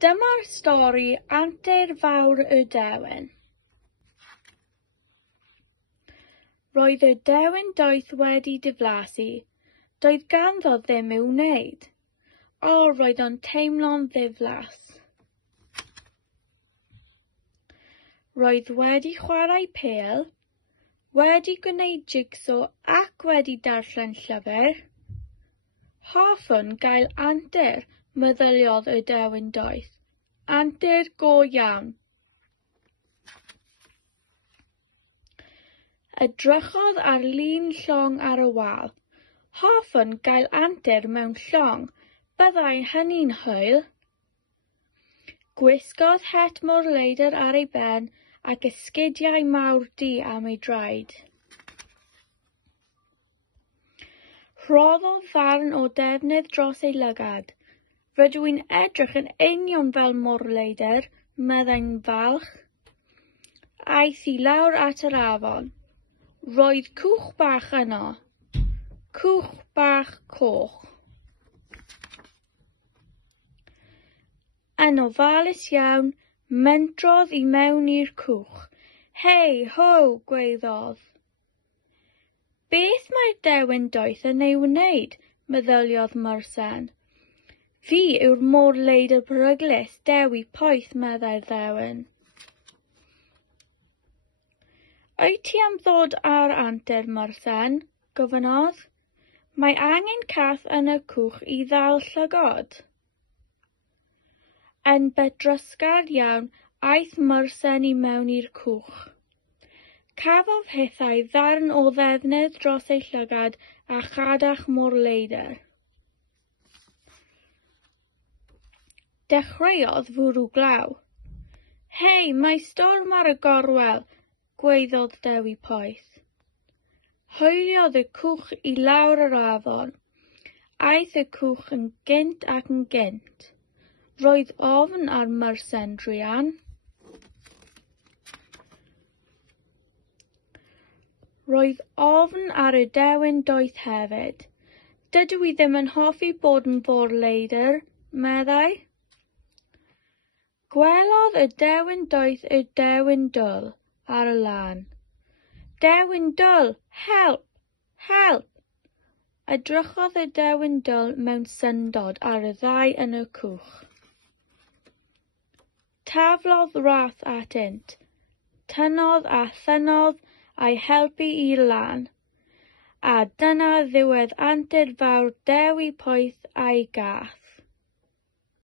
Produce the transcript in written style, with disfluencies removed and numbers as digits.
Dyma'r stori Antur Fawr y Dewin. Roedd y dewin doeth wedi diflasu, doedd ganddo ddim i'w wneud, o roedd o'n teimlo'n ddiflas. Roedd wedi chwarae pêl, wedi gwneud jigsaw ac wedi darllen llyfr. Hoffwn gael antur, meddyliodd y dewin doeth. Antur go iawn. Edrychodd ar lun llong ar y wal. Hoffwn gael antur mewn llong, byddai hynny'n hwyl. Gwisgodd het môr-leidr ar ei ben ac esgidiau mawr du am ei draed. Rhoddodd ddarn o defnydd dros ei lygad. Rydw i'n edrych yn union fel môr-leidr, meddai'n falch. Aeth I lawr at yr afon. Roedd cwch bach yno. Cwch bach coch. Yn ofalus iawn, mentrodd I mewn i'r cwch. Hei, ho, gwaeddodd. Beth mae'r dewin doeth yn ei wneud, meddyliodd Myrsen. Fi yw'r môr-leidr beryglus, dewi poeth, meddai'r ddewin. Wyt ti am ddod ar antur, Myrsen? Gofynnodd. Mae angen cath yn y cwch I ddal llygod. Yn bedrysgar iawn, aeth Myrsen I mewn i'r cwch. Cafodd hithau ddarn o ddefnydd dros ei llygad a chadach môr-leidr. Dechreuodd fwrw glaw. Hei, mae storm ar y gorwel, gwaeddodd dewi poeth. Hwyliodd y cwch I lawr yr afon. Aeth y cwch yn gynt ac yn gynt. Roedd ofn ar Myrsen druan. Roedd ofn ar y dewin doeth hefyd. Dydw I ddim yn hoffi bod yn fôr-leidr, meddai. Gwelodd y dewin doeth y dewin dwl ar y lan. Dewin dwl, help, help! Edrychodd y dewin dwl mewn syndod ar y ddau yn y cwch. Taflodd wrath atynt. Tynnodd a thynnodd a'i helpu i'r lan. A dyna ddiwedd antur fawr dewi poeth a'i gath.